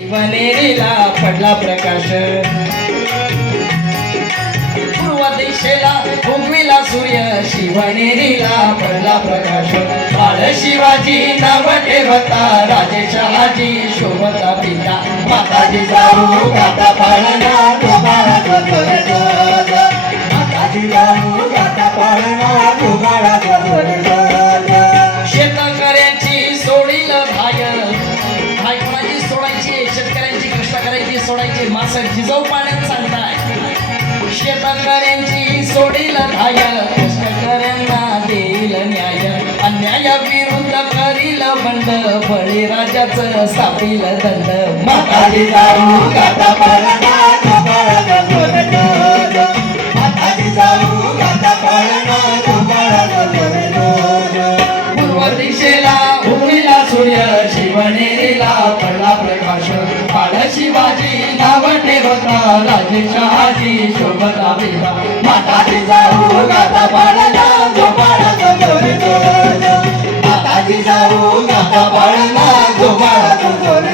वनेरीला पडला प्रकाश. पूर्व दिशेला उगविला सूर्य शिवनेरीला पडला प्रकाश. बाळ शिवाजी नाव ठेवता राजे शहाजी शोभता पिता. माताजी जाऊ गाता पाळणा गोपाळा माताजी जाऊ गाता पाळणा गोपाळा मासं जिजव पाण्यात सांगताय शेतकऱ्यांची सोडील धाय कष्टकऱ्यांना देईल न्याय. अन्याय विरुद्ध करील बंड बळीराजाचं स्थापिल दंड. जाऊ गाता पाळणा गाता पाळणा. पूर्व दिशेला सूर्य शिवनेरीला पडला प्रकाश. काळ शिवाजी पाठी होता राजेशा आजी शोभता बिजा माता जिजाऊ गाता पाळला गोपाळा जोरे जोर माता जिजाऊ गाता पाळला गोपाळा जोरे